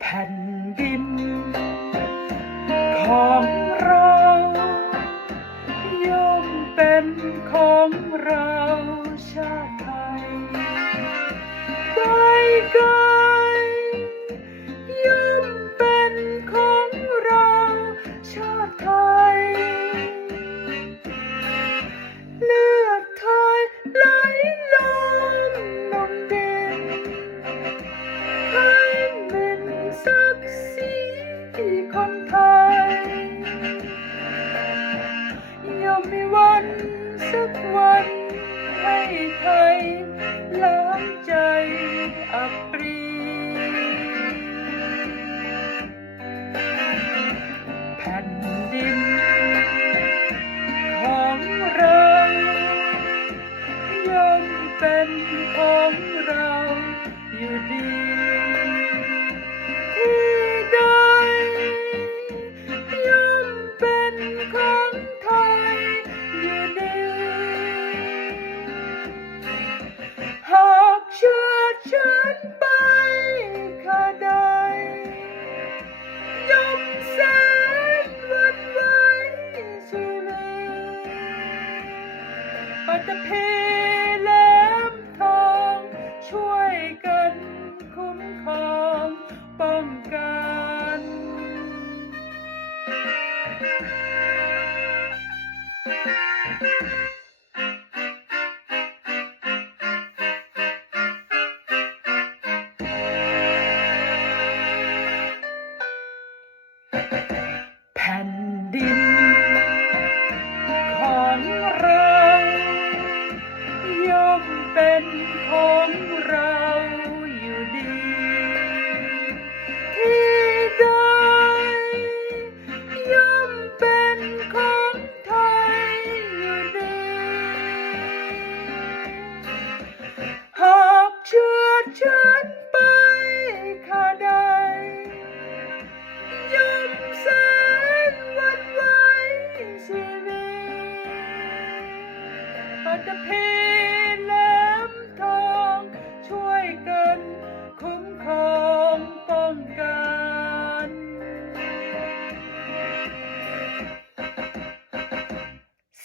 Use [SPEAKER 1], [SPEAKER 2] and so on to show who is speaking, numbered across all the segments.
[SPEAKER 1] แผ่นดิน ของเราย่อมเป็นของเราชาติ come. ปัตตภีแหลมทอง ช่วยกันคุ้มครองป้องกัน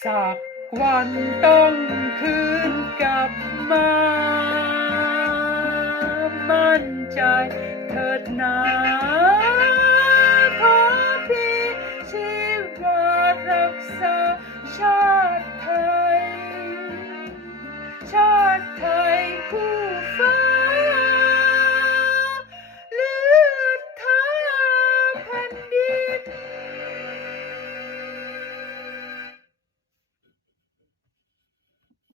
[SPEAKER 1] สักวันต้องคืนกลับมา มั่นใจเถิดนา